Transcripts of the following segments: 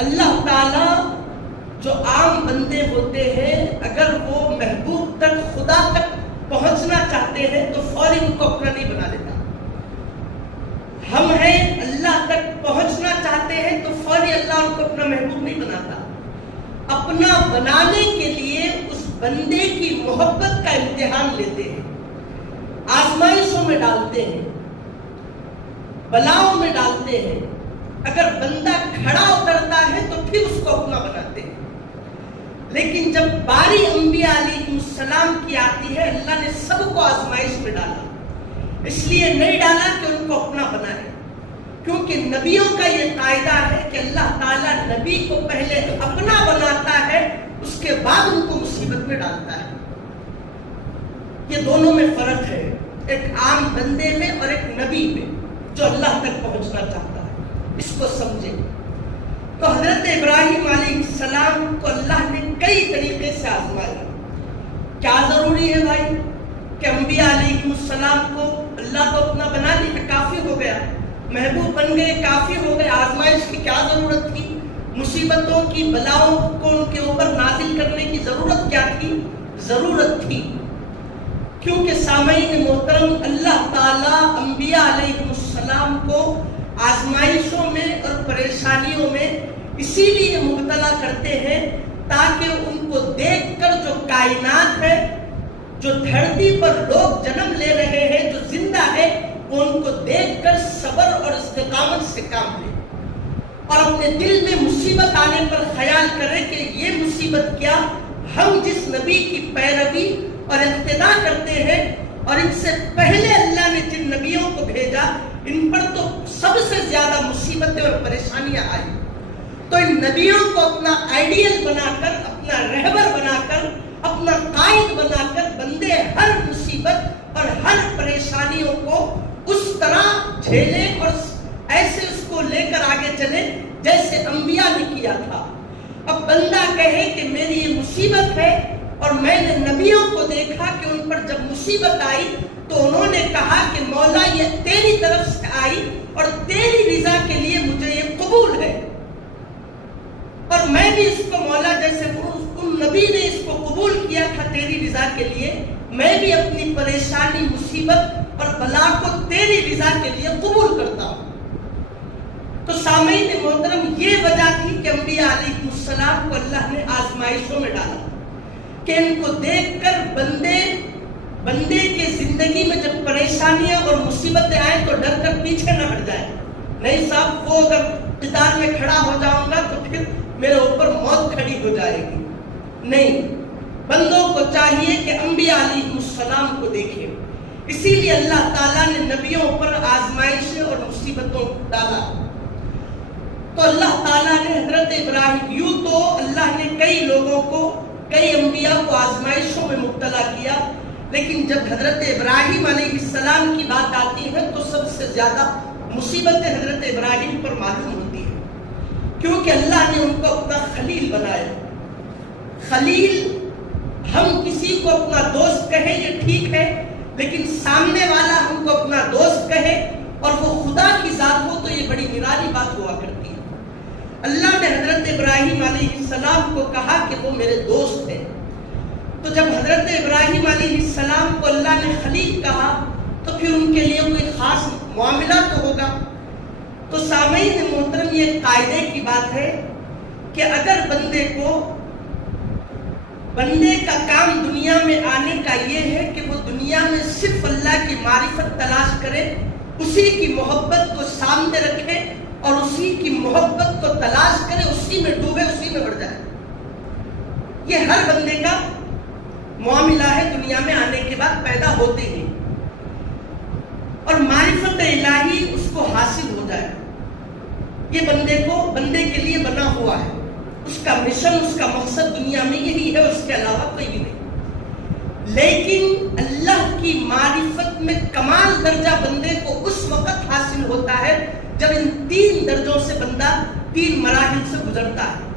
اللہ تعالیٰ جو عام بندے ہوتے ہیں اگر وہ محبوب تک خدا تک پہنچنا چاہتے ہیں تو فوری ان کو اپنا نہیں بنا لیتا. ہم ہیں اللہ تک پہنچنا چاہتے ہیں تو فوری اللہ ان کو اپنا محبوب نہیں بناتا. اپنا بنانے کے لیے اس بندے کی محبت کا امتحان لیتے ہیں, آزمائشوں میں ڈالتے ہیں, بلاؤں میں ڈالتے ہیں. اگر بندہ کھڑا اترتا ہے تو پھر اس کو اپنا بناتے ہیں. لیکن جب باری انبیاء علیہ السلام کی آتی ہے, اللہ نے سب کو آزمائش میں ڈالا. اس لیے نہیں ڈالا کہ ان کو اپنا بنائے, کیونکہ نبیوں کا یہ قاعدہ ہے کہ اللہ تعالیٰ نبی کو پہلے اپنا بناتا ہے, اس کے بعد ان کو مصیبت میں ڈالتا ہے. یہ دونوں میں فرق ہے, ایک عام بندے میں اور ایک نبی میں جو اللہ تک پہنچنا چاہتا ہے. اس کو سمجھیں. تو حضرت ابراہیم علیہ السلام کو اللہ نے کئی طریقے سے آزمایا. کیا ضروری ہے بھائی کہ انبیاء علیہ السلام کو اللہ کو اپنا بنا لیا, کافی ہو گیا, محبوب بن گئے, کافی ہو گئے. آزمائش کی کیا ضرورت تھی؟ مصیبتوں کی بلاؤں کو ان کے اوپر نازل کرنے کی ضرورت کیا تھی؟ ضرورت تھی. کیونکہ سامعین محترم, اللہ تعالیٰ انبیاء علیہ السلام کو آزمائشوں میں اور پریشانیوں میں اسی لیے مبتلا کرتے ہیں تاکہ ان کو دیکھ کر جو کائنات ہے, جو دھرتی پر لوگ جنم لے رہے ہیں, جو زندہ ہے, وہ ان کو دیکھ کر صبر اور استقامت سے کام لے, اور اپنے دل میں مصیبت آنے پر خیال کرے کہ یہ مصیبت کیا, ہم جس نبی کی پیروی اور اقتدا کرتے ہیں اور ان سے پہلے اللہ نے جن نبیوں کو بھیجا ان پر تو سب سے زیادہ مصیبتیں اور پریشانیاں آئی. تو ان نبیوں کو اپنا آئیڈیل بنا کر, اپنا رہبر بنا کر, اپنا قائد بنا کر بندے ہر مصیبت اور ہر پریشانیوں کو اس طرح جھیلیں اور ایسے اس کو لے کر آگے چلیں جیسے انبیاء نے کیا تھا. اب بندہ کہے کہ میری یہ مصیبت ہے, اور میں نے نبیوں کو دیکھا کہ ان پر جب مصیبت آئی تو انہوں نے کہا کہ مولا یہ تیری طرف سے آئی اور تیری رضا کے لیے مجھے یہ قبول ہے, اور میں بھی اس کو مولا جیسے ان نبی نے اس کو قبول کیا تھا تیری رضا کے لیے, میں بھی اپنی پریشانی, مصیبت اور بلا کو تیری رضا کے لیے قبول کرتا ہوں. تو سامعین محترم, یہ وجہ تھی کہ انبیاء علیہ السلام کو اللہ نے آزمائشوں میں ڈالا کہ ان کو دیکھ کر بندے کے زندگی میں جب پریشانیاں اور مصیبتیں آئیں تو ڈر کر پیچھے نہ ہٹ جائے. نہیں صاحب, وہ اگر قطار میں کھڑا ہو جاؤں گا تو پھر میرے اوپر موت کھڑی ہو جائے گی. نہیں, بندوں کو چاہیے کہ انبیاء علیہ السلام کو دیکھیں. اسی لیے اللہ تعالیٰ نے نبیوں پر آزمائشیں اور مصیبتوں کو ڈالا. تو اللہ تعالیٰ نے حضرت ابراہیم, یوں تو اللہ نے کئی لوگوں کو, کئی انبیاء کو آزمائشوں میں مبتلا کیا, لیکن جب حضرت ابراہیم علیہ السلام کی بات آتی ہے تو سب سے زیادہ مصیبتیں حضرت ابراہیم پر معلوم ہوتی ہیں, کیونکہ اللہ نے ان کو اپنا خلیل بنایا. خلیل, ہم کسی کو اپنا دوست کہیں یہ ٹھیک ہے, لیکن سامنے والا ہم کو اپنا دوست کہے اور وہ خدا کی ذات ہو تو یہ بڑی نرالی بات ہوا کرتی ہے. اللہ نے حضرت ابراہیم علیہ السلام کو کہا کہ وہ میرے دوست ہیں. تو جب حضرت ابراہیم علیہ السلام کو اللہ نے خلیل کہا تو پھر ان کے لیے کوئی خاص معاملہ تو ہوگا. تو سامعین محترم, یہ قاعدے کی بات ہے کہ اگر بندے کا کام دنیا میں آنے کا یہ ہے کہ وہ دنیا میں صرف اللہ کی معرفت تلاش کرے, اسی کی محبت کو سامنے رکھے اور اسی کی محبت کو تلاش کرے, اسی میں ڈوبے, اسی میں بڑھ جائے. یہ ہر بندے کا معاملہ ہے دنیا میں آنے کے بعد پیدا ہوتے ہی, اور معرفت الہی اس کو حاصل ہو جائے. یہ بندے کے لیے بنا ہوا ہے. اس کا مشن, اس کا مقصد دنیا میں یہی ہے, اس کے علاوہ کوئی بھی نہیں. لیکن اللہ کی معرفت میں کمال درجہ بندے کو اس وقت حاصل ہوتا ہے جب ان 3 درجوں سے بندہ 3 مراحل سے گزرتا ہے.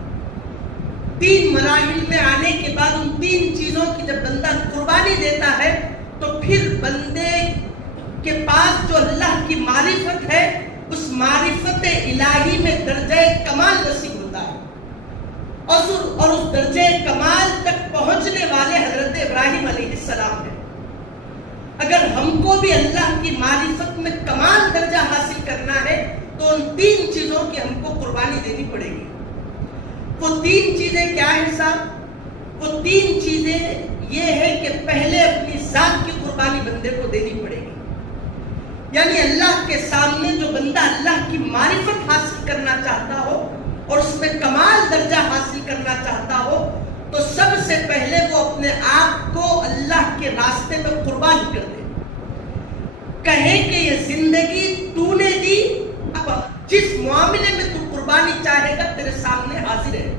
3 مراحل میں آنے کے بعد ان 3 چیزوں کی جب بندہ قربانی دیتا ہے تو پھر بندے کے پاس جو اللہ کی معرفت ہے اس معرفت الہی میں درجہ کمال نصیب ہوتا ہے. درجے کمال تک پہنچنے والے حضرت ابراہیم علیہ السلام ہیں۔ اگر ہم کو بھی اللہ کی معرفت میں کمال درجہ حاصل کرنا ہے تو ان 3 چیزوں کی ہم کو قربانی دینی پڑے گی۔ وہ 3 چیزیں کیا ہیں صاحب؟ وہ 3 چیزیں یہ ہے کہ پہلے اپنی ذات کی قربانی بندے کو دینی پڑے گی، یعنی اللہ کے سامنے جو بندہ اللہ کی معرفت حاصل کرنا چاہتا ہو اور اس میں کمال درجہ حاصل کرنا چاہتا ہو تو سب سے پہلے وہ اپنے آپ کو اللہ کے راستے میں قربان کر دے، کہے کہ یہ زندگی تو نے دی، اب جس معاملے میں تو قربانی چاہے گا تیرے سامنے حاضر ہے،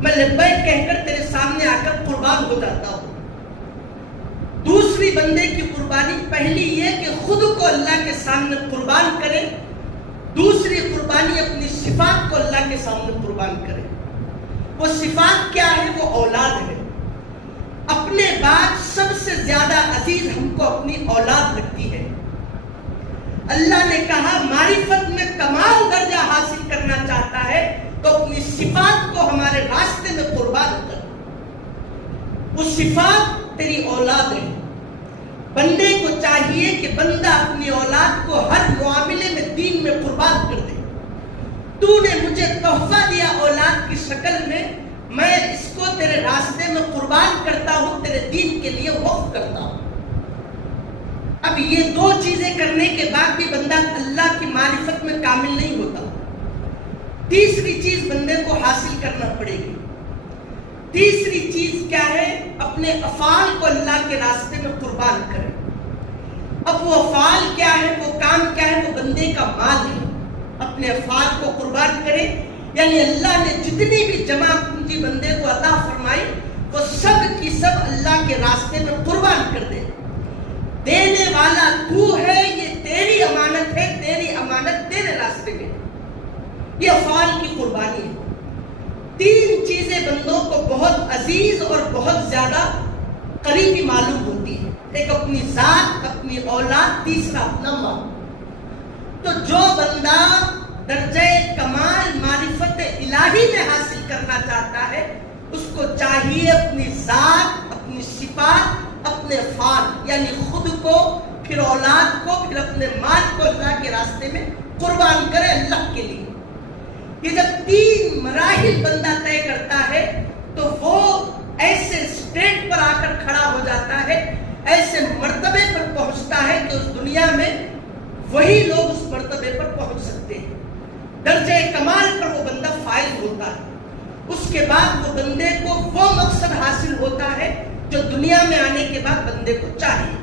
میں لبیک کہہ کر تیرے سامنے آ کر قربان ہو جاتا ہوں۔ دوسری بندے کی قربانی پہلی یہ کہ خود کو اللہ کے سامنے قربان کرے، دوسری قربانی اپنی صفات کو اللہ کے سامنے قربان کرے۔ وہ صفات کیا ہے؟ وہ اولاد ہے۔ اپنے بعد سب سے زیادہ عزیز ہم کو اپنی اولاد لگتی ہے۔ اللہ نے کہا معرفت میں کمال درجہ حاصل کرنا چاہتا ہے تو اپنی صفات کو ہمارے راستے میں قربان کر۔ وہ صفات تیری اولاد ہے۔ بندے کو چاہیے کہ بندہ اپنی اولاد کو ہر معاملے میں دین میں قربان کر دے۔ تو نے مجھے تحفہ دیا اولاد کی شکل میں اس کو تیرے راستے میں قربان کرتا ہوں، تیرے دین کے لیے وقف کرتا ہوں۔ اب یہ 2 چیزیں کرنے کے بعد بھی بندہ اللہ کی معرفت میں کامل نہیں ہوتا۔ تیسری چیز بندے کو حاصل کرنا پڑے گی۔ تیسری چیز کیا ہے؟ اپنے افعال کو اللہ کے راستے میں قربان کرے۔ اب وہ افعال کیا ہے؟ وہ کام کیا ہے؟ وہ بندے کا مال ہے۔ اپنے افعال کو قربان کرے، یعنی اللہ نے جتنی بھی جمع پونجی بندے کو عطا فرمائی وہ سب کی سب اللہ کے راستے میں قربان کر دے۔ دینے والا تو ہے، یہ تیری امانت ہے، تیری امانت تیرے راستے میں۔ یہ افعال کی قربانی ہے۔ 3 چیزیں بندوں کو بہت عزیز اور بہت زیادہ قریبی معلوم ہوتی ہیں، ایک اپنی ذات، اپنی اولاد، تیسرا اپنا مال۔ تو جو بندہ درجہ کمال معرفت الہی میں حاصل کرنا چاہتا ہے اس کو چاہیے اپنی ذات، اپنی صفات، اپنے افعال یعنی خود کو، پھر اولاد کو، پھر اپنے مال کو اللہ کے راستے میں قربان کرے اللہ کے لیے۔ یہ جب 3 مراحل بندہ طے کرتا ہے تو وہ ایسے سٹیج پر آ کر کھڑا ہو جاتا ہے، ایسے مرتبے پر پہنچتا ہے کہ اس دنیا میں وہی لوگ اس مرتبے پر پہنچ سکتے ہیں۔ درجہ کمال پر وہ بندہ فائز ہوتا ہے۔ اس کے بعد وہ بندے کو وہ مقصد حاصل ہوتا ہے جو دنیا میں آنے کے بعد بندے کو چاہیے۔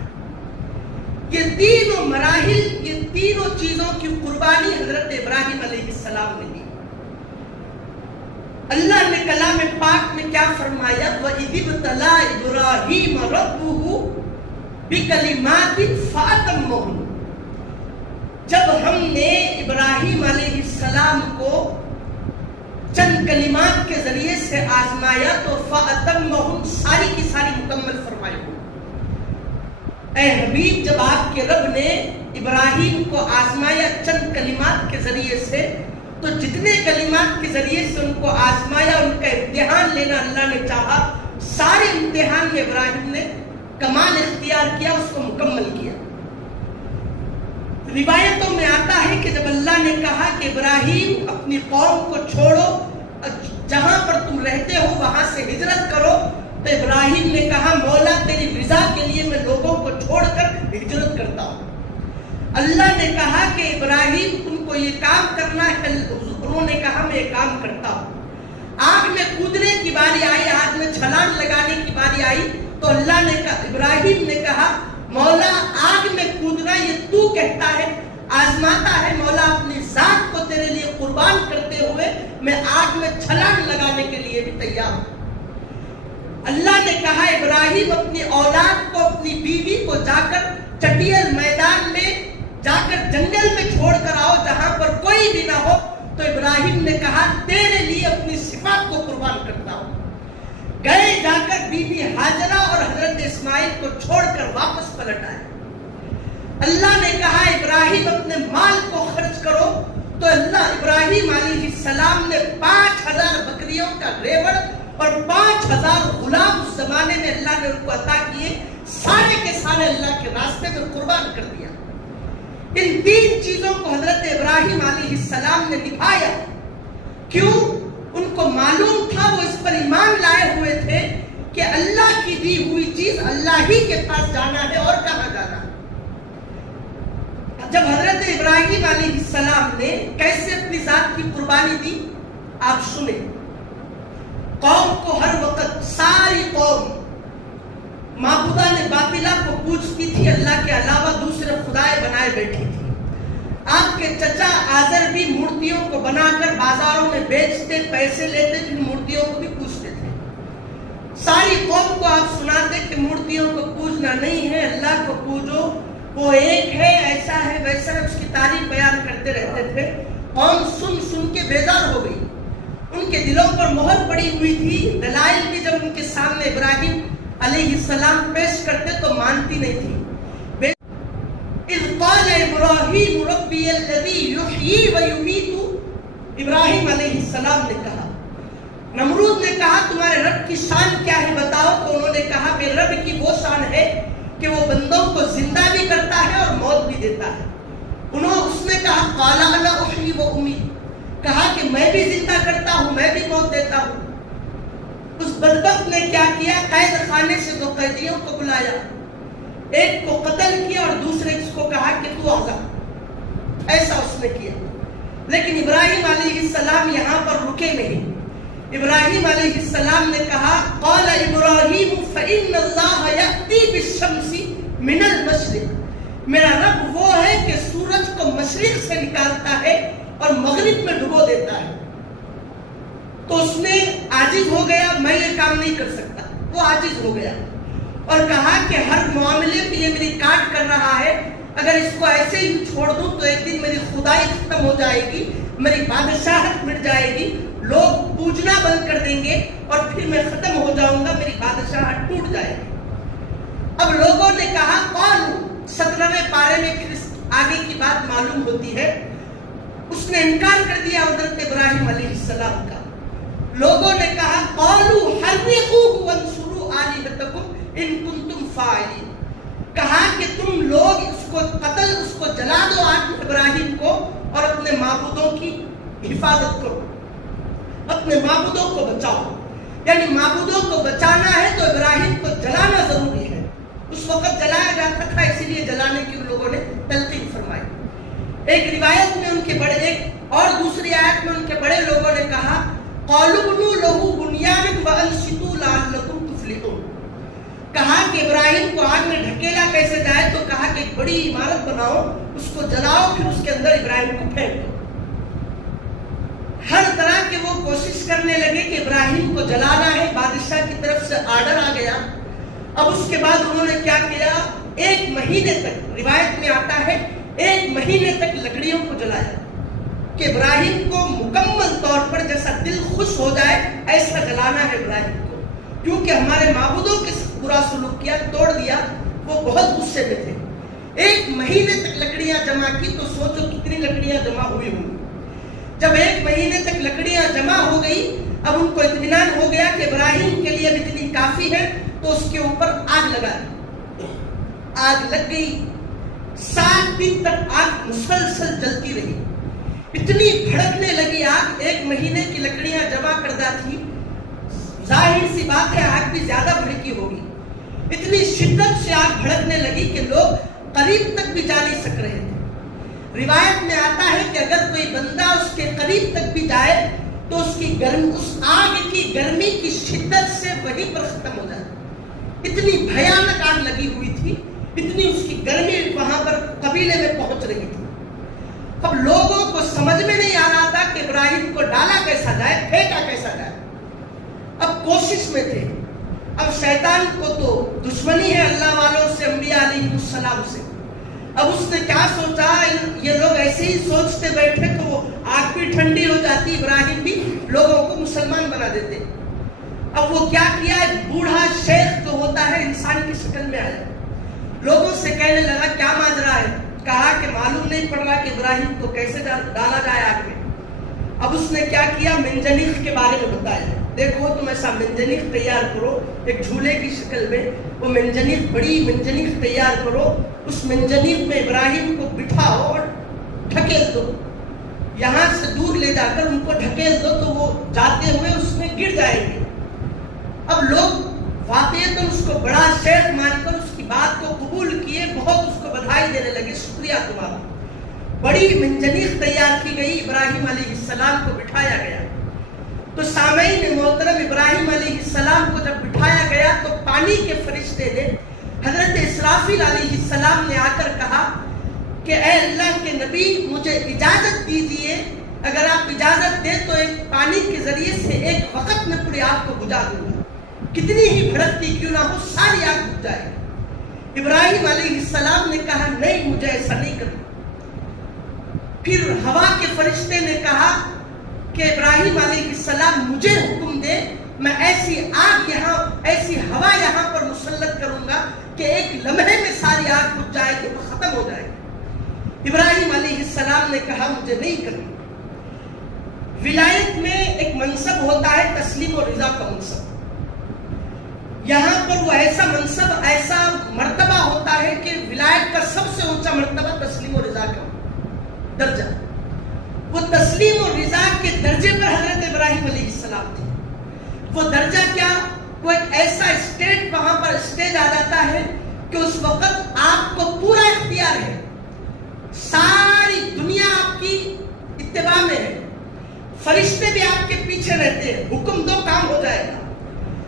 یہ 3 مراحل، یہ 3 چیزوں کی قربانی حضرت ابراہیم علیہ السلام نے دی۔ اللہ نے کلام پاک میں کیا فرمایا؟ وَإِذِ ابْتَلَىٰ إِبْرَاهِيمَ رَبُّهُ بِكَلِمَاتٍ فَأَتَمَّهُنَّ۔ جب ہم نے ابراہیم علیہ السلام کو چند کلمات کے ذریعے سے آزمایا تو فَأَتَمَّهُنَّ ساری کی ساری مکمل فرمائی۔ اے حبیب، جب آپ کے رب نے ابراہیم کو آزمایا چند کلمات کے ذریعے سے تو جتنے کلمات کے ذریعے سے ان کو آزمایا، ان کا امتحان لینا اللہ نے چاہا، سارے امتحان میں ابراہیم نے کمال اختیار کیا، اس کو مکمل کیا۔ روایتوں میں آتا ہے کہ جب اللہ نے کہا کہ ابراہیم اپنی قوم کو چھوڑو، جہاں پر تم رہتے ہو وہاں سے ہجرت کرو، تو ابراہیم نے کہا مولا تیری رضا کے لیے میں لوگوں کو چھوڑ کر ہجرت کرتا ہوں۔ اللہ نے کہا کہ ابراہیم تم کو یہ کام کرنا ہے، انہوں نے کہا میں یہ کام کرتا ہوں۔ آگ میں کودنے کی باری آئی، آگ میں چھلانگ لگانے کی باری آئی تو اللہ نے کہا، ابراہیم نے کہا مولا آگ میں کودنا یہ تو کہتا ہے، آزماتا ہے، مولا اپنی ذات کو تیرے لیے قربان کرتے ہوئے میں آگ میں چھلانگ لگانے کے لیے بھی تیار ہوں۔ اللہ نے کہا ابراہیم اپنی اولاد کو، اپنی بیوی کو جا کر چٹیل میدان میں جا کر جنگل میں چھوڑ کر آؤ جہاں پر کوئی بھی نہ ہو، تو ابراہیم نے کہا تیرے لیے اپنی صفات کو قربان کرتا ہوں۔ گئے، جا کر بی بی ہاجرہ اور حضرت اسماعیل کو چھوڑ کر واپس پلٹ آئے۔ اللہ نے کہا ابراہیم اپنے مال کو خرچ کرو، تو اللہ ابراہیم علیہ السلام نے 5000 بکریوں کا ریوڑ اور 5000 غلام اس زمانے میں اللہ نے ان کو عطا کیے، سارے کے سارے اللہ کے راستے میں قربان کر دیا۔ ان 3 چیزوں کو حضرت ابراہیم علیہ السلام نے نبھایا۔ کیوں؟ ان کو معلوم تھا، وہ اس پر ایمان لائے ہوئے تھے کہ اللہ کی دی ہوئی چیز اللہ ہی کے پاس جانا ہے اور کہاں جانا ہے۔ جب حضرت ابراہیم علیہ السلام نے کیسے اپنی ذات کی قربانی دی آپ سنیں۔ قوم کو ہر وقت، ساری قوم معبودان باطلہ کو پوجتی تھی، اللہ کے علاوہ دوسرے خدائے بنائے بیٹھی تھی۔ آپ کے چچا آزر بھی مورتیوں کو بنا کر بازاروں میں بیچتے، پیسے لیتے، پھر مورتیوں کو بھی پوجتے تھے۔ ساری قوم کو آپ سناتے کہ مورتیوں کو پوجنا نہیں ہے، اللہ کو پوجو، وہ ایک ہے، ایسا ہے ویسا ہے، اس کی تعریف بیان کرتے رہتے تھے۔ قوم سن سن کے بیزار ہو گئی، ان کے دلوں پر مہر پڑی ہوئی تھی۔ دلائل بھی جب ان کے سامنے ابراہیم علیہ السلام پیش کرتے تو مانتی نہیں تھی۔ اذ قال ابراہیم ربی الذی یحیی و یمیت، ابراہیم علیہ السلام نے کہا، نمرود نے کہا تمہارے رب کی شان کیا ہے بتاؤ، تو انہوں نے کہا میرے رب کی وہ شان ہے کہ وہ بندوں کو زندہ بھی کرتا ہے اور موت بھی دیتا ہے۔ اس نے کہا قال انا احیی و امیت، کہا کہ میں بھی زندہ کرتا ہوں، میں بھی موت دیتا ہوں۔ اس بدبخت نے کیا کیا، قید خانے سے 2 قیدیوں کو بلایا، ایک کو قتل کیا اور دوسرے کو کہا کہ تو آزاد، ایسا اس نے کیا۔ لیکن ابراہیم علیہ السلام یہاں پر رکے نہیں۔ ابراہیم علیہ السلام نے کہا قال ابراہیم فإن اللہ یأتی بالشمس من المشرق، میرا رب وہ ہے کہ سورج کو مشرق سے نکالتا ہے اور مغرب میں ڈبو دیتا ہے۔ تو اس نے عاجز ہو گیا، میں یہ کام نہیں کر سکتا، وہ عاجز ہو گیا اور کہا کہ ہر معاملے میں یہ میری کاٹ کر رہا ہے، اگر اس کو ایسے ہی چھوڑ دوں تو ایک دن میری خدائی ختم ہو جائے گی، میری بادشاہت مٹ جائے گی، لوگ پوجنا بند کر دیں گے اور پھر میں ختم ہو جاؤں گا، میری بادشاہت ٹوٹ جائے گی۔ اب لوگوں نے کہا قالوا، 17ویں پارے میں پھر آگے کی بات معلوم ہوتی ہے، اس نے انکار کر دیا حضرت ابراہیم علیہ السلام کا۔ لوگوں نے کہا قالوا حرقوه وانصروا آلهتكم ان کنتم فاعلین، کہا کہ تم لوگ اس کو قتل، اس کو جلا دو آج ابراہیم کو، اور اپنے معبودوں کی حفاظت کرو، اپنے معبودوں کو بچاؤ۔ یعنی معبودوں کو بچانا ہے تو ابراہیم کو جلانا ضروری ہے۔ اس وقت جلایا جاتا تھا، اسی لیے جلانے کی ان لوگوں نے تلقین فرمائی۔ ایک روایت میں ان کے بڑے، ایک اور دوسری آیت میں ان کے بڑے لوگوں نے کہا قالوا بنوا له بنيانا وانصتوا لعلكم تفلحون، کہا کہ ابراہیم کو آگ میں ڈھکیلا کیسے جائے، تو کہا کہ ایک بڑی عمارت بناؤ، اس کو جلاؤ، پھر اس کے اندر ابراہیم کو پھینک دو۔ ہر طرح کے وہ کوشش کرنے لگے کہ ابراہیم کو جلانا ہے، بادشاہ کی طرف سے آرڈر آ گیا۔ اب اس کے بعد انہوں نے کیا کیا، 1 مہینے تک، روایت میں آتا ہے 1 مہینے تک لکڑیوں کو جلایا کہ ابراہیم کو مکمل طور پر جیسا دل خوش ہو جائے ایسا جلانا ہے ابراہیم کو، کیونکہ ہمارے معبودوں کے برا سلوک کیا، توڑ دیا، وہ بہت غصے میں تھے۔ 1 مہینے تک لکڑیاں جمع کی، تو سوچو کتنی لکڑیاں جمع ہوئی ہوں گی۔ جب 1 مہینے تک لکڑیاں جمع ہو گئی، اب ان کو اطمینان ہو گیا کہ ابراہیم کے لیے اتنی کافی ہے، تو اس کے اوپر آگ لگا دی۔ آگ لگ گئی، 7 دن تک آگ مسلسل جلتی رہی، اتنی بھڑکنے لگی آگ، 1 مہینے کی لکڑیاں جمع کردہ تھی، ظاہر سی بات ہے آگ بھی زیادہ بھڑکی ہوگی۔ اتنی شدت سے آگ بھڑکنے لگی کہ لوگ قریب تک بھی جا نہیں سک رہے تھے۔ روایت میں آتا ہے کہ اگر کوئی بندہ اس کے قریب تک بھی جائے تو اس کی اس آگ کی گرمی کی شدت سے وہیں پر ختم ہو جائے۔ اتنی بھیانک آگ لگی ہوئی تھی، اتنی اس کی گرمی وہاں پر قبیلے میں پہنچ رہی تھی۔ اب لوگوں کو سمجھ میں نہیں آ رہا تھا کہ ابراہیم کو ڈالا کیسا جائے، پھینکا کیسا جائے۔ اب کوشش میں تھے۔ اب شیطان کو تو دشمنی ہے اللہ والوں سے، انبیاء علیہ السلام سے۔ اب اس نے کیا سوچا، یہ لوگ ایسے ہی سوچتے بیٹھے تو وہ آگ بھی ٹھنڈی ہو جاتی، ابراہیم بھی لوگوں کو مسلمان بنا دیتے۔ اب وہ کیا کیا، ایک بوڑھا شیخ جو ہوتا ہے انسان کی شکل میں آیا، لوگوں سے کہنے لگا کیا ماجرا ہے۔ کہا کہ معلوم نہیں پڑ رہا کہ ابراہیم کو کیسے ڈالا جائے آگ میں۔ اب اس نے کیا کیا، منجنیق کے بارے میں بتایا۔ دیکھو تم ایسا منجنیق تیار کرو، ایک جھولے کی شکل میں وہ منجنیق، بڑی منجنیق تیار کرو، اس منجنیق میں ابراہیم کو بٹھاؤ اور ڈھکیل دو، یہاں سے دور لے جا کر ان کو ڈھکیل دو تو وہ جاتے ہوئے اس میں گر جائیں گے۔ اب لوگ واقعتاً اس کو بڑا شیخ مان کر اس کی بات کو قبول کیے، بہت اس کو بدھائی دینے لگے، شکریہ تمہارا۔ بڑی منجنیق تیار کی گئی، ابراہیم علیہ السلام کو بٹھایا گیا۔ تو سامعین محترم، ابراہیم علیہ السلام کو جب بٹھایا گیا تو پانی کے فرشتے نے حضرت اسرافیل علیہ السلام نے آ کر کہا کہ اے اللہ کے نبی، مجھے اجازت دیجئے، اگر آپ اجازت دیں تو ایک پانی کے ذریعے سے ایک وقت میں پوری آگ کو بجھا دوں گا، کتنی ہی بھڑکتی کیوں نہ ہو، ساری آگ بجھ جائے۔ ابراہیم علیہ السلام نے کہا نہیں، مجھے ایسا نہیں کرنا۔ پھر ہوا کے فرشتے نے کہا کہ ابراہیم علیہ السلام مجھے حکم دے، میں ایسی آگ یہاں، ایسی ہوا یہاں پر مسلط کروں گا کہ ایک لمحے میں ساری آگ بجھ جائے گی، وہ ختم ہو جائے گی۔ ابراہیم علیہ السلام نے کہا مجھے نہیں کرنا۔ ولایت میں ایک منصب ہوتا ہے تسلیم و رضا کا منصب، یہاں پر وہ ایسا منصب، ایسا مرتبہ ہوتا ہے کہ ولایت کا سب سے اونچا مرتبہ تسلیم و رضا کا درجہ، وہ تسلیم و رضا کے درجے پر حضرت ابراہیم علیہ السلام تھے۔ وہ درجہ کیا، وہ ایک ایسا اسٹیج، وہاں پر اسٹیج آ جاتا ہے کہ اس وقت آپ کو پورا اختیار ہے، ساری دنیا آپ کی اتباع میں ہے، فرشتے بھی آپ کے پیچھے رہتے ہیں، حکم دو کام ہو جائے گا۔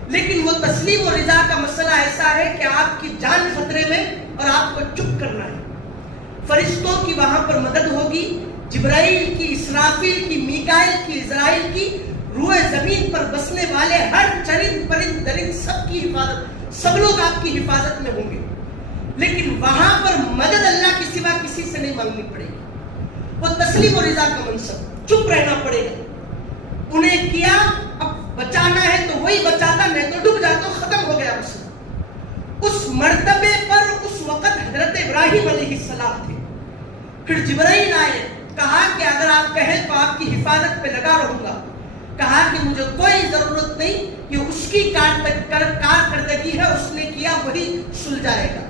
لیکن وہ تسلیم و رضا کا مسئلہ ایسا ہے کہ آپ کی جان خطرے میں اور آپ کو چپ کرنا ہے۔ فرشتوں کی وہاں پر مدد ہوگی، جبرائیل کی، اسرافیل کی، میکائیل کی، عزرائیل کی، روئے زمین پر بسنے والے ہر چرند پرند درند سب کی حفاظت، سب لوگ آپ کی حفاظت میں ہوں گے۔ لیکن وہاں پر مدد اللہ کے سوا کسی سے نہیں مانگنی پڑے گی، وہ تسلیم و رضا کا منصب، چپ رہنا پڑے گا۔ انہیں کیا، اب بچانا ہے تو وہی بچاتا، نہیں تو ڈوب جاتا، ختم ہو گیا مسئلہ۔ اس مرتبے پر اس وقت حضرت ابراہیم علیہ السلام تھے۔ پھر جبرائیل آئے، کہا کہ اگر آپ کہیں تو آپ کی حفاظت پہ لگا رہوں گا۔ کہا کہ مجھے کوئی ضرورت نہیں، یہ اس کی کارکردگی ہے، اس نے کیا وہی سلجھائے گا،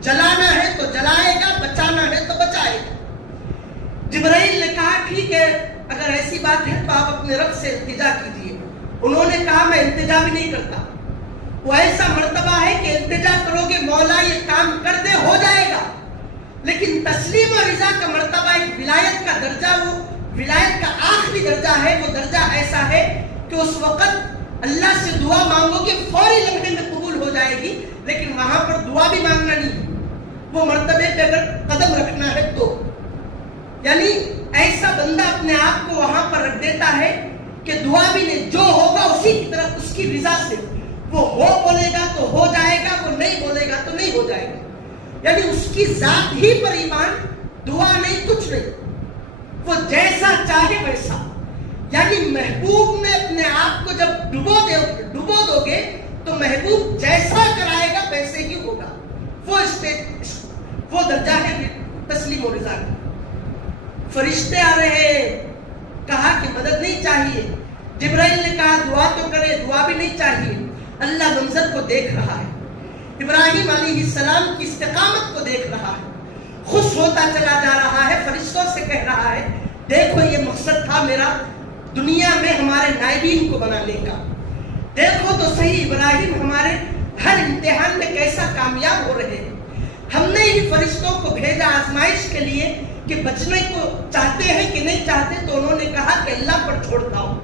جلانا ہے تو جلائے گا، بچانا ہے تو بچائے گا۔ جبرائیل نے کہا ٹھیک ہے، اگر ایسی بات ہے تو آپ اپنے رب سے التجا کیجیے۔ انہوں نے کہا میں التجا بھی نہیں کرتا، وہ ایسا مرتبہ ہے کہ التجا کرو گے مولا یہ کام کر دے، ہو جائے گا۔ لیکن تسلیم و رضا کا مرتبہ ایک ولایت کا درجہ، وہ ولایت کا آخری درجہ ہے، وہ درجہ ایسا ہے کہ اس وقت اللہ سے دعا مانگو گے فوری لمحے میں قبول ہو جائے گی، لیکن وہاں پر دعا بھی مانگنا نہیں، وہ مرتبے پہ اگر قدم رکھنا ہے تو، یعنی ایسا بندہ اپنے آپ کو وہاں پر رکھ دیتا ہے کہ دعا بھی نہیں، جو ہوگا اسی کی طرف، اس کی رضا سے، وہ ہو بولے گا تو ہو جائے گا، وہ نہیں بولے گا تو نہیں ہو جائے گا، یعنی اس کی ذات ہی پر ایمان، دعا نہیں، کچھ نہیں، وہ جیسا چاہے ویسا۔ یعنی محبوب میں اپنے آپ کو جب ڈبو دو گے تو محبوب جیسا کرائے گا ویسے ہی ہوگا، وہ درجہ ہے تسلیم و رضا کا۔ فرشتے آ رہے ہیں، کہا کہ مدد نہیں چاہیے۔ جبرائیل نے کہا دعا تو کرے، دعا بھی نہیں چاہیے۔ اللہ منظر کو دیکھ رہا ہے، ابراہیم علیہ السلام کی استقامت کو دیکھ رہا ہے، خوش ہوتا چلا جا رہا ہے، فرشتوں سے کہہ رہا ہے دیکھو یہ مقصد تھا میرا دنیا میں ہمارے نائبین کو بنانے کا، دیکھو تو صحیح ابراہیم ہمارے ہر امتحان میں کیسا کامیاب ہو رہے ہیں۔ ہم نے ہی فرشتوں کو بھیجا آزمائش کے لیے کہ بچنے کو چاہتے ہیں کہ نہیں چاہتے، تو انہوں نے کہا کہ اللہ پر چھوڑتا ہوں۔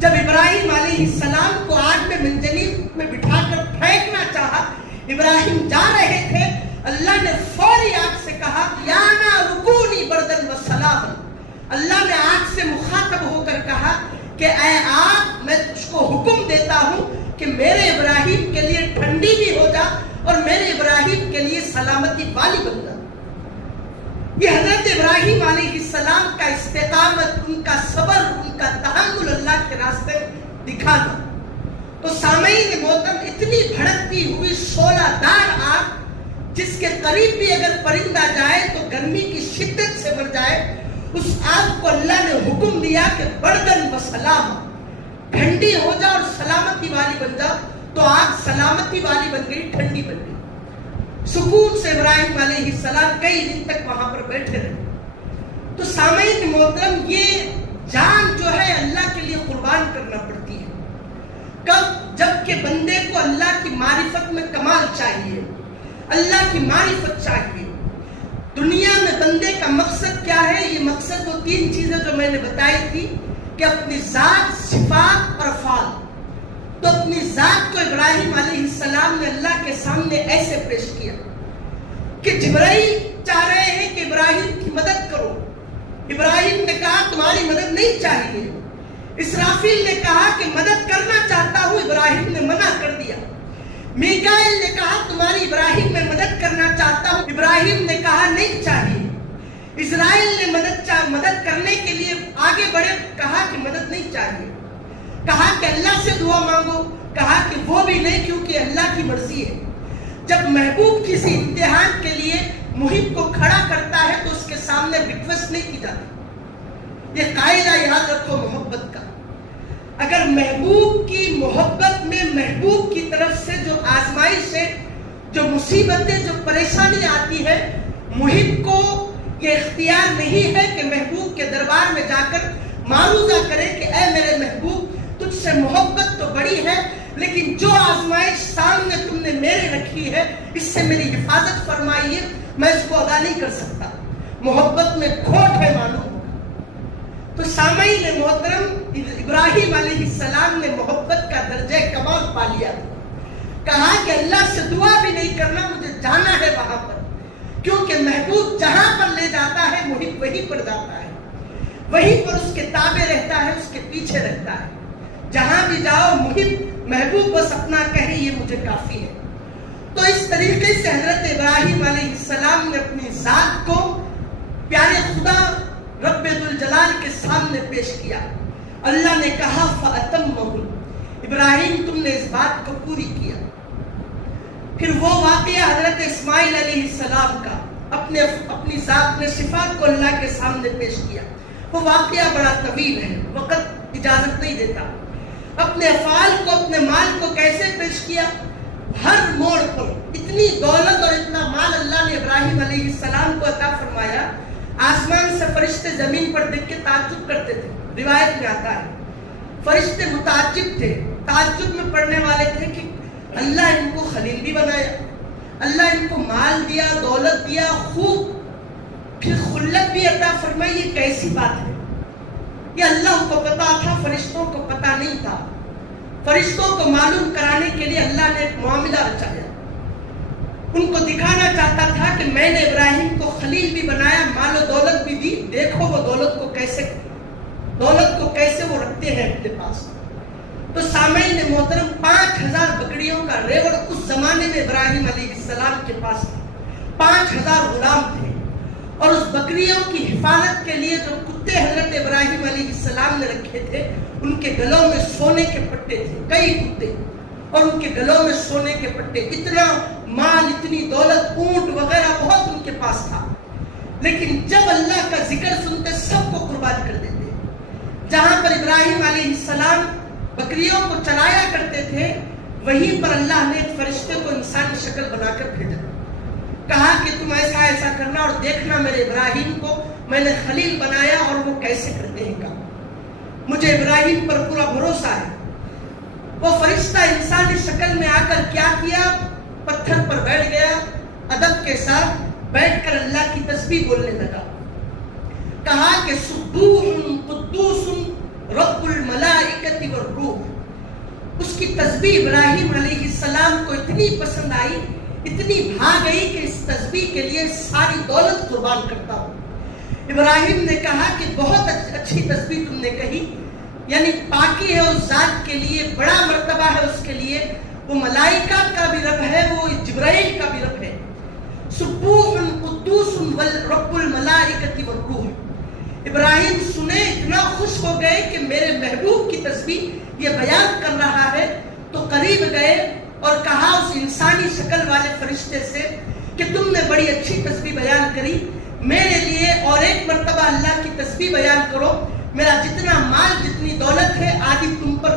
جب ابراہیم علیہ السلام کو آگ میں منجنیق میں بٹھا کر پھینکنا چاہا، ابراہیم جا رہے تھے، اللہ نے فوری آگ سے کہا یا نار کونی بردن و سلاما۔ اللہ نے آگ سے مخاطب ہو کر کہا کہ اے آگ، میں تجھ کو حکم دیتا ہوں کہ میرے ابراہیم کے لیے ٹھنڈی بھی ہو جا اور میرے ابراہیم کے لیے سلامتی والی بن جا۔ یہ حضرت ابراہیم علیہ السلام کا استقامت، ان کا صبر، ان کا تحمل اللہ کے راستے دکھانا۔ تو سامعین محترم، اتنی بھڑکتی ہوئی شعلہ دار آگ، جس کے قریب بھی اگر پرندہ جائے تو گرمی کی شدت سے مر جائے، اس آگ کو اللہ نے حکم دیا کہ بردن و سلام، ٹھنڈی ہو جا اور سلامتی والی بن جا تو آگ سلامتی والی بن گئی، ٹھنڈی بن گئی۔ سکون سے ابراہیم علیہ السلام کئی دن تک وہاں پر بیٹھے رہے۔ تو سامعین محترم، یہ جان جو ہے اللہ کے لیے قربان کرنا پڑتی ہے۔ کب؟ جب کہ بندے کو اللہ کی معرفت میں کمال چاہیے، اللہ کی معرفت چاہیے۔ دنیا میں بندے کا مقصد کیا ہے؟ یہ مقصد وہ تین چیزیں جو میں نے بتائی تھی کہ اپنی ذات، صفات اور افعال۔ تو اپنی ذات کو ابراہیم علیہ السلام نے اللہ کے سامنے ایسے پیش کیا کہ جبرائیل چاہ رہے ہیں کہ ابراہیم کی مدد کرو۔ ابراہیم نے کہا تمہاری مدد نہیں چاہیے۔ اسرافیل نے کہا کہ مدد کرنا چاہتا ہوں، ابراہیم نے منع کر دیا۔ میکائیل نے کہا تمہاری ابراہیم میں مدد کرنا چاہتا ہوں، ابراہیم نے کہا نہیں چاہیے۔ اسرائیل نے مدد کرنے کے لیے آگے بڑھے، کہا کہ مدد نہیں چاہیے۔ کہا کہ اللہ سے دعا مانگو، کہا کہ وہ بھی نہیں، کیونکہ اللہ کی مرضی ہے۔ جب محبوب کسی امتحان کے لیے محب کو کھڑا کرتا ہے تو اس کے سامنے ریکویسٹ نہیں کی جاتی۔ یہ قاعدہ یاد رکھو محبت کا۔ اگر محبوب کی محبت میں محبوب کی طرف سے جو آزمائش ہے، جو مصیبتیں، جو پریشانی آتی ہے، محب کو یہ اختیار نہیں ہے کہ محبوب کے دربار میں جا کر معروضہ کرے کہ اے میرے محبوب، تجھ سے محبت تو بڑی ہے، لیکن جو آزمائش سامنے تم نے میرے رکھی ہے، اس سے میری حفاظت فرمائیے، میں اس کو ادا نہیں کر سکتا۔ محبت میں کھوٹ ہے معلوم۔ تو سامعین محترم، ابراہیم علیہ السلام نے محبت کا درجہ کمال پا لیا۔ کہا کہ اللہ سے دعا بھی نہیں کرنا، مجھے جانا ہے وہاں پر، کیونکہ محبوب جہاں پر لے جاتا ہے محب وہیں پر جاتا ہے، وہیں پر اس کے تابع رہتا ہے، اس کے پیچھے رہتا ہے۔ جہاں بھی جاؤ محبوب بس اپنا کہے یہ مجھے کافی ہے۔ تو اس طریقے سے حضرت ابراہیم علیہ السلام نے اپنی ذات کو پیارے خدا رب ذوالجلال کے سامنے پیش کیا۔ اللہ نے کہا فَأَتَمَّهُ، ابراہیم تم نے اس بات کو پوری کیا۔ پھر وہ واقعہ حضرت اسماعیل علیہ السلام کا، اپنی ذات میں صفات کو اللہ کے سامنے پیش کیا۔ وہ واقعہ بڑا طویل ہے، وقت اجازت نہیں دیتا۔ اپنے افعال کو، اپنے مال کو کیسے پیش کیا؟ ہر موڑ پر اتنی دولت اور اتنا مال اللہ نے ابراہیم علیہ السلام کو عطا فرمایا، آسمان سے فرشتے زمین پر دیکھ کے تعجب کرتے تھے۔ روایت میں آتا ہے فرشتے متعجب تھے، تعجب میں پڑھنے والے تھے کہ اللہ ان کو خلیل بھی بنایا، اللہ ان کو مال دیا، دولت دیا، خوب، پھر خلت بھی عطا فرمائی، یہ کیسی بات ہے؟ یہ اللہ کو پتا تھا، فرشتوں کو پتا نہیں تھا۔ فرشتوں کو معلوم کرانے کے لیے اللہ نے ایک معاملہ رچایا۔ ان کو دکھانا چاہتا تھا کہ میں نے ابراہیم کو خلیل بھی بنایا، مال و دولت بھی دی، دیکھو وہ دولت کو کیسے وہ رکھتے ہیں اپنے پاس۔ تو سامعین محترم، 5000 بکریوں کا ریوڑ اس زمانے میں ابراہیم علیہ السلام کے پاس تھا۔ 5000 غلام تھے، اور اس بکریوں کی حفاظت کے لیے جو کتے حضرت ابراہیم علیہ السلام نے رکھے تھے، ان کے گلوں میں سونے کے پٹے تھے، کئی کتے، اور ان کے گلوں میں سونے کے پٹے، اتنا مال، اتنی دولت، اونٹ وغیرہ بہت ان کے پاس تھا۔ لیکن جب اللہ کا ذکر سنتے سب کو قربان کر دیتے۔ جہاں پر ابراہیم علیہ السلام بکریوں کو چلایا کرتے تھے، وہیں پر اللہ نے ایک فرشتے کو انسانی شکل بنا کر بھیجا۔ کہا کہ تم ایسا ایسا کرنا اور دیکھنا میرے ابراہیم کو میں نے خلیل بنایا اور وہ کیسے کرتے ہیں کام۔ مجھے ابراہیم پر پورا بھروسہ ہے۔ وہ فرشتہ انسانی شکل میں آ کر کیا کیا؟ پتھر پر بیٹھ گیا، ادب کے ساتھ بیٹھ کر اللہ کی تسبیح بولنے لگا۔ کہا کہ سبوح قدوس رب الملائکۃ والروح۔ اس کی تسبیح ابراہیم علیہ السلام کو اتنی پسند آئی، اتنی بھا گئی کہ اس تسبیح کے لیے ساری دولت قربان کرتا ہوں۔ ابراہیم نے کہا کہ بہت اچھی تسبیح تم نے کہی، یعنی پاکی ہے اس ذات کے لیے، بڑا مرتبہ ہے اس کے لیے، وہ ملائکہ کا بھی رب ہے، وہ جبرائیل کا بھی رب ہے۔ سبوح قدوس رب الملائکۃ والروح۔ ابراہیم سنے، اتنا خوش ہو گئے کہ میرے محبوب کی تسبیح یہ بیان کر رہا ہے، تو قریب گئے اور کہا اس انسانی شکل والے فرشتے سے کہ تم نے بڑی اچھی تسبیح بیان کری، میرے لیے اور ایک مرتبہ اللہ کی تسبیح بیان کرو، میرا جتنا مال، جتنی دولت ہے، آدھی تم پر